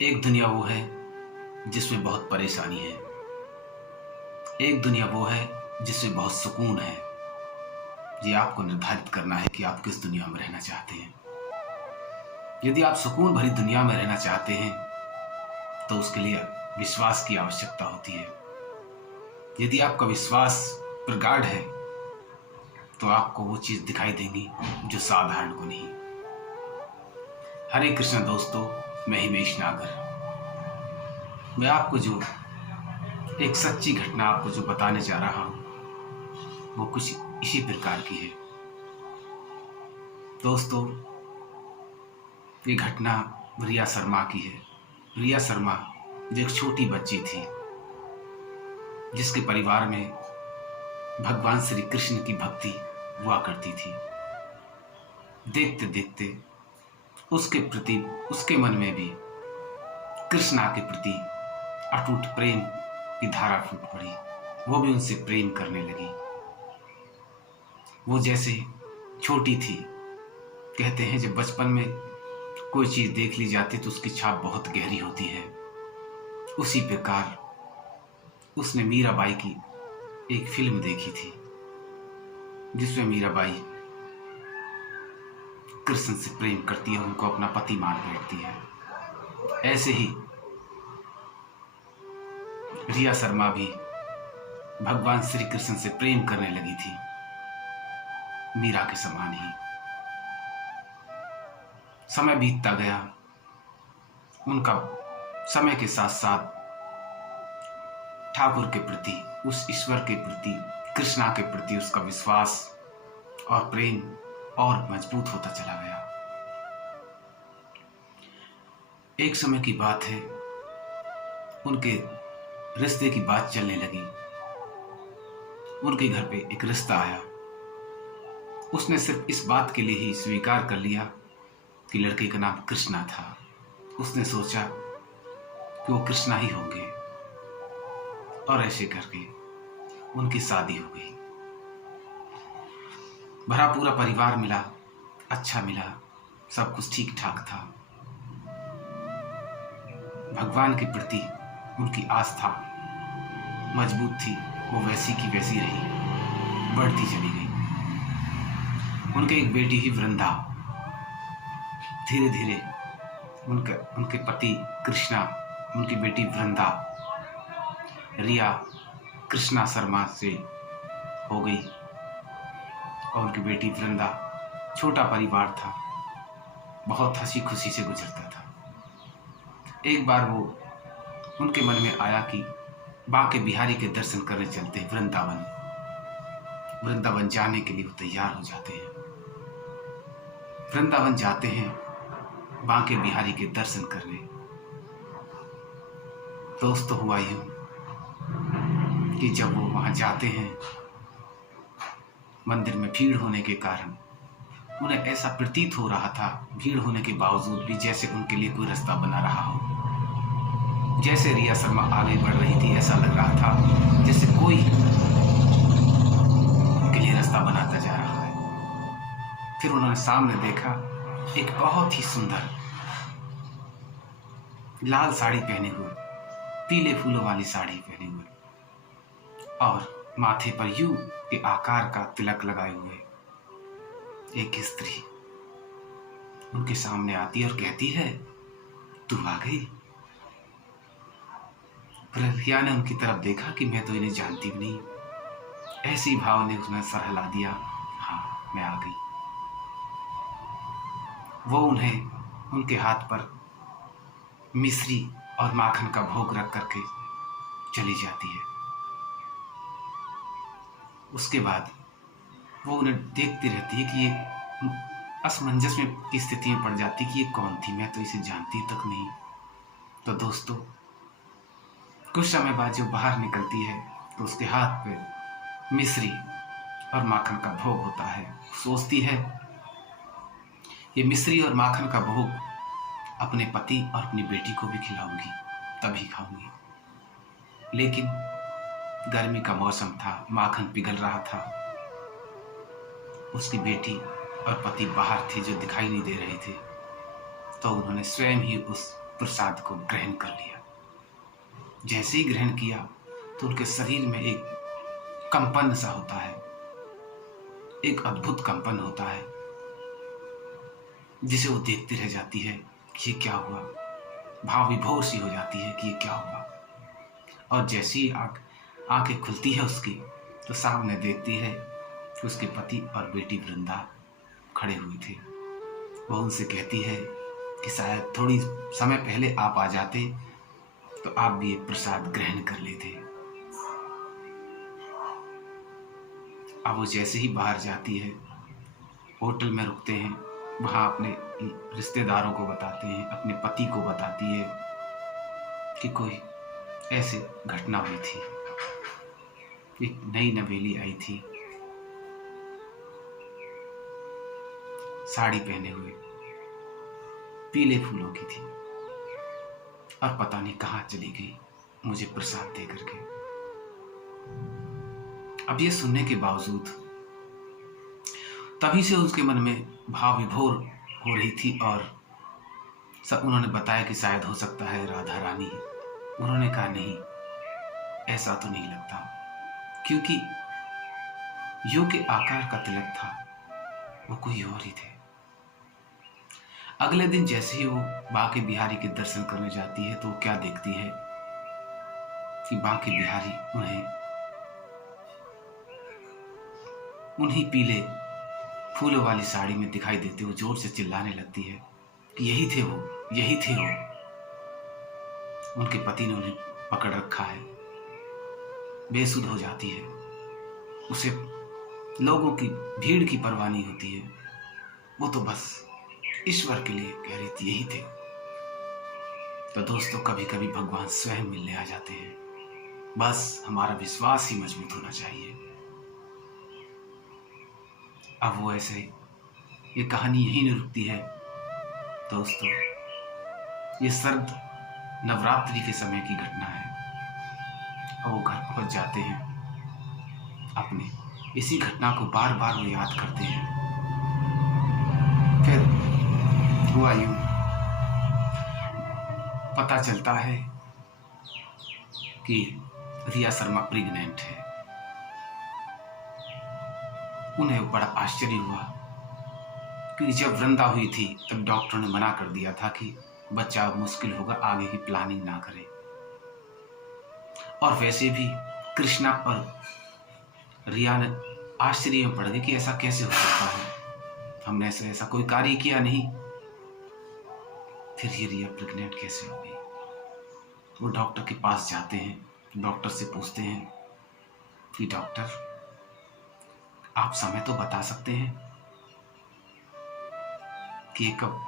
एक दुनिया वो है जिसमें बहुत परेशानी है। एक दुनिया वो है जिसमें बहुत सुकून है। ये आपको निर्धारित करना है कि आप किस दुनिया में रहना चाहते हैं। यदि आप सुकून भरी दुनिया में रहना चाहते हैं तो उसके लिए विश्वास की आवश्यकता होती है। यदि आपका विश्वास प्रगाढ़ है तो आपको वो चीज दिखाई देंगी जो साधारण को नहीं। हरे कृष्ण दोस्तों, मैं हिमेश नागर। मैं आपको जो एक सच्ची घटना आपको जो बताने जा रहा हूं वो कुछ इसी प्रकार की है। दोस्तों, ये घटना रिया शर्मा की है। रिया शर्मा जो एक छोटी बच्ची थी जिसके परिवार में भगवान श्री कृष्ण की भक्ति हुआ करती थी। देखते देखते उसके प्रति उसके मन में भी कृष्णा के प्रति अटूट प्रेम की धारा फूट पड़ी। वो भी उनसे प्रेम करने लगी। वो जैसे छोटी थी, कहते हैं जब बचपन में कोई चीज देख ली जाती तो उसकी छाप बहुत गहरी होती है। उसी प्रकार उसने मीराबाई की एक फिल्म देखी थी जिसमें मीराबाई कृष्ण से प्रेम करती है, उनको अपना पति मान बैठती है। ऐसे ही रिया शर्मा भी भगवान श्री कृष्ण से प्रेम करने लगी थी, मीरा के समान ही। समय बीतता गया। उनका समय के साथ साथ ठाकुर के प्रति, उस ईश्वर के प्रति, कृष्णा के प्रति उसका विश्वास और प्रेम और मजबूत होता चला गया। एक समय की बात है, उनके रिश्ते की बात चलने लगी। उनके घर पे एक रिश्ता आया। उसने सिर्फ इस बात के लिए ही स्वीकार कर लिया कि लड़के का नाम कृष्णा था। उसने सोचा कि वो कृष्णा ही होंगे और ऐसे करके उनकी शादी हो गई। भरा पूरा परिवार मिला, अच्छा मिला, सब कुछ ठीक ठाक था। भगवान के प्रति उनकी आस्था मजबूत थी, वो वैसी की वैसी रही, बढ़ती चली गई। उनके एक बेटी ही वृंदा। धीरे धीरे उनके पति कृष्णा, उनकी बेटी वृंदा, रिया कृष्णा शर्मा से हो गई और उनकी बेटी वृंदा। छोटा परिवार था, बहुत हंसी खुशी से गुजरता था। एक बार वो उनके मन में आया कि बांके बिहारी के दर्शन करने चलते हैं वृंदावन। वृंदावन जाने के लिए वो तैयार हो जाते हैं। वृंदावन जाते हैं बांके बिहारी के दर्शन करने। दोस्तों, हुआ यूं कि जब वो वहां जाते हैं, मंदिर में भीड़ होने के कारण उन्हें ऐसा प्रतीत हो रहा था, भीड़ होने के बावजूद भी, जैसे उनके लिए कोई रास्ता बना रहा हो। जैसे रिया शर्मा आगे बढ़ रही थी, ऐसा लग रहा था जैसे कोई उनके लिए रास्ता बनाता जा रहा है। फिर उन्होंने सामने देखा एक बहुत ही सुंदर लाल साड़ी पहने हुए, पीले फूलों वाली साड़ी पहने हुए और माथे पर यू के आकार का तिलक लगाए हुए एक स्त्री उनके सामने आती है और कहती है, तुम आ गई। रिया ने उनकी तरफ देखा कि मैं तो इन्हें जानती भी नहीं। ऐसी भाव ने उसने सर हिला दिया, हाँ मैं आ गई। वो उन्हें उनके हाथ पर मिश्री और माखन का भोग रख करके चली जाती है। उसके बाद वो उन्हें देखती रहती है कि ये असमंजस में की स्थिति में पड़ जाती कि ये कौन थी, मैं तो इसे जानती तक नहीं। तो दोस्तों, कुछ समय बाद जो बाहर निकलती है तो उसके हाथ पे मिश्री और माखन का भोग होता है। सोचती है ये मिश्री और माखन का भोग अपने पति और अपनी बेटी को भी खिलाऊंगी, तभी खाऊंगी। लेकिन गर्मी का मौसम था, माखन पिघल रहा था। उसकी बेटी और पति बाहर थे जो दिखाई नहीं दे रहे थे। तो उन्होंने स्वयं ही उस प्रसाद को ग्रहण कर लिया। जैसे ही ग्रहण किया तो उनके शरीर में एक कंपन सा होता है, एक अद्भुत कंपन होता है जिसे वो देखती रह जाती है कि ये क्या हुआ। भाव विभोर सी हो जाती है कि ये क्या हुआ। और जैसे ही आंखें खुलती है उसकी, तो सामने देखती है कि उसके पति और बेटी वृंदा खड़े हुए थे। वो उनसे कहती है कि शायद थोड़ी समय पहले आप आ जाते तो आप भी ये प्रसाद ग्रहण कर लेते। अब वो जैसे ही बाहर जाती है, होटल में रुकते हैं, वहाँ अपने रिश्तेदारों को बताते हैं, अपने पति को बताती है कि कोई ऐसे घटना हुई थी। एक नई नवेली आई थी, साड़ी पहने हुए, पीले फूलों की थी, और पता नहीं कहाँ चली गई मुझे प्रसाद दे करके। अब ये सुनने के बावजूद तभी से उसके मन में भाव विभोर हो रही थी, और सब उन्होंने बताया कि शायद हो सकता है राधा रानी। उन्होंने कहा नहीं, ऐसा तो नहीं लगता, क्योंकि यू के आकार का तिलक था, वो कोई और ही थे। अगले दिन जैसे ही वो बांके बिहारी के दर्शन करने जाती है तो वो क्या देखती है कि बांके बिहारी उन्हीं पीले फूलों वाली साड़ी में दिखाई देते। वो जोर से चिल्लाने लगती है कि यही थे वो, यही थे वो। उनके पति ने उन्हें पकड़ रखा है। बेसुध हो जाती है, उसे लोगों की भीड़ की परवाह नहीं होती है। वो तो बस ईश्वर के लिए कह रही थी यही थे। तो दोस्तों, कभी कभी भगवान स्वयं मिलने आ जाते हैं, बस हमारा विश्वास ही मजबूत होना चाहिए। अब वो ऐसे, ये कहानी यहीं नहीं रुकती है दोस्तों। ये शरद नवरात्रि के समय की घटना है, और वो घर पहुंच जाते हैं अपने। इसी घटना को बार बार वो याद करते हैं। फिर हुआ यूं, पता चलता है कि रिया शर्मा प्रेग्नेंट है। उन्हें बड़ा आश्चर्य हुआ, क्योंकि जब वृंदा हुई थी तब डॉक्टर ने मना कर दिया था कि बच्चा मुश्किल होगा, आगे की प्लानिंग ना करें। और वैसे भी कृष्णा और रिया ने आश्चर्य में पड़ गए कि ऐसा कैसे हो सकता है, हमने ऐसा कोई कार्य किया नहीं, फिर ये रिया प्रेग्नेंट कैसे हो गई। वो डॉक्टर के पास जाते हैं, डॉक्टर से पूछते हैं कि डॉक्टर, आप समय तो बता सकते हैं कि ये कब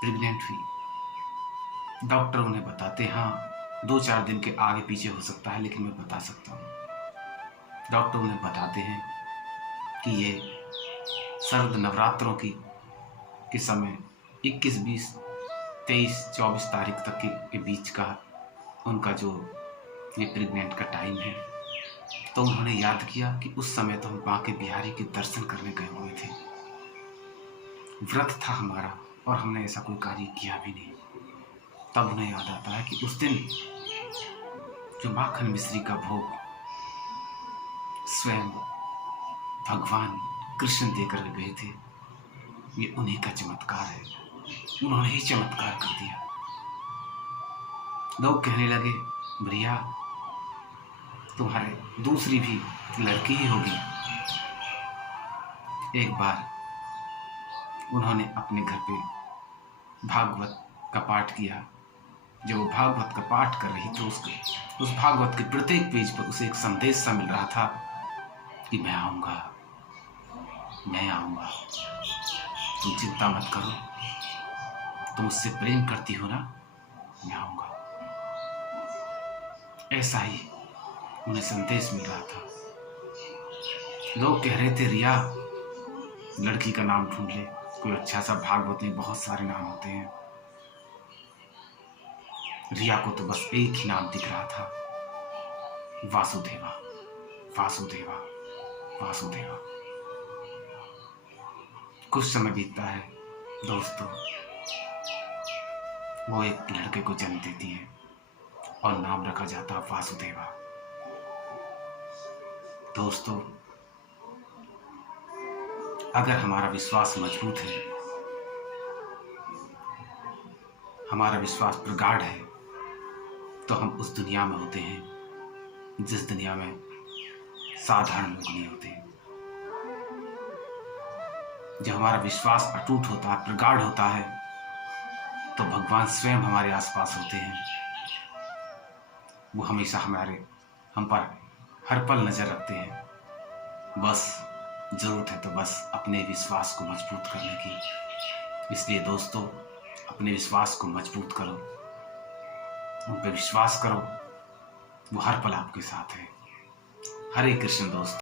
प्रेग्नेंट हुई। डॉक्टर उन्हें बताते, हाँ 2-4 दिन के आगे पीछे हो सकता है, लेकिन मैं बता सकता हूँ। डॉक्टर उन्हें बताते हैं कि ये शरद नवरात्रों के समय 21, 20, 23, 24 तारीख तक के बीच का उनका जो ये प्रेग्नेंट का टाइम है। तो उन्होंने याद किया कि उस समय तो हम बांके बिहारी के दर्शन करने गए हुए थे, व्रत था हमारा, और हमने ऐसा कोई कार्य किया भी नहीं। तब उन्हें याद आता है कि उस दिन जो माखन मिश्री का भोग स्वयं भगवान कृष्ण देकर गए थे, ये उन्हीं का चमत्कार है। उन्होंने ही चमत्कार कर दिया। लोग कहने लगे, भैया तुम्हारे दूसरी भी लड़की ही होगी। एक बार उन्होंने अपने घर पे भागवत का पाठ किया। जब वो भागवत का पाठ कर रही तो उस भागवत के प्रत्येक पेज पर उसे एक संदेश सा मिल रहा था कि मैं आऊँगा, मैं आऊँगा, तुम चिंता मत करो, तुम उससे प्रेम करती हो ना, मैं आऊँगा। ऐसा ही उन्हें संदेश मिल रहा था। लोग कह रहे थे, रिया लड़की का नाम ढूंढ ले, कोई अच्छा सा भागवत में बहुत सारे नाम होते हैं। रिया को तो बस एक ही नाम दिख रहा था, वासुदेवा, वासुदेवा, वासुदेवा। कुछ समय बीतता है दोस्तों, वो एक लड़के को जन्म देती है और नाम रखा जाता वासुदेवा। दोस्तों, अगर हमारा विश्वास मजबूत है, हमारा विश्वास प्रगाढ़ है, तो हम उस दुनिया में होते हैं जिस दुनिया में साधारण लोग नहीं होते। जब हमारा विश्वास अटूट होता है, प्रगाढ़ होता है, तो भगवान स्वयं हमारे आसपास होते हैं। वो हमेशा हम पर हर पल नजर रखते हैं। बस जरूरत है तो बस अपने विश्वास को मजबूत करने की। इसलिए दोस्तों, अपने विश्वास को मजबूत करो, उन पर विश्वास करो, वो हर पल आपके साथ है। हरे कृष्ण दोस्तों।